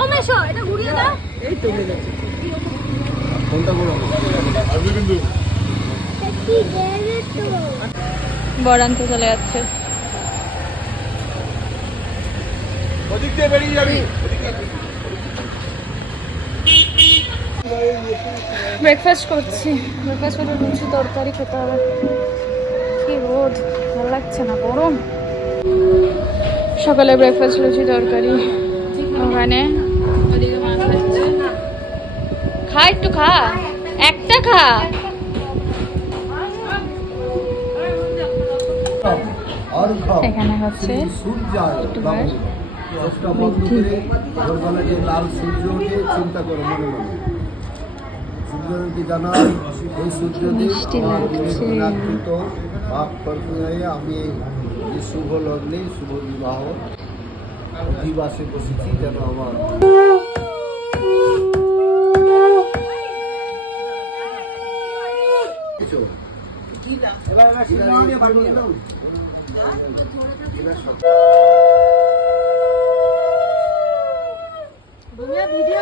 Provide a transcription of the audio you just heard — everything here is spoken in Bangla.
ও মেশো এটা ঘুরিয়ে দাও। এই তো হয়ে গেছে। কোনটা বড় আসবে কিন্তু বরান্ত চলে যাচ্ছে। ওদিক দিয়ে বেরিয়ে যাবি। ব্রেকফাস্ট করছি, ব্রেকফাস্ট করে লুচি তরকারি খেতে হবে। কি রোদ, ভালো লাগছে না, গরম। সকালে ব্রেকফাস্ট লুচি তরকারি, ওখানে ওদিকে মা খাচ্ছে। খা একটু খা, একটা খা। এখানে হচ্ছে ভোরবেলা যে লাল সূর্য ওঠে চিন্তা করো মনে মনে সূর্যকে জানা ওই সূর্য মিষ্টি লাগছে। আমি এই শুভ লগ্নে শুভ বিবাহ দিবাসে বসেছি যেন আমার ভিডিও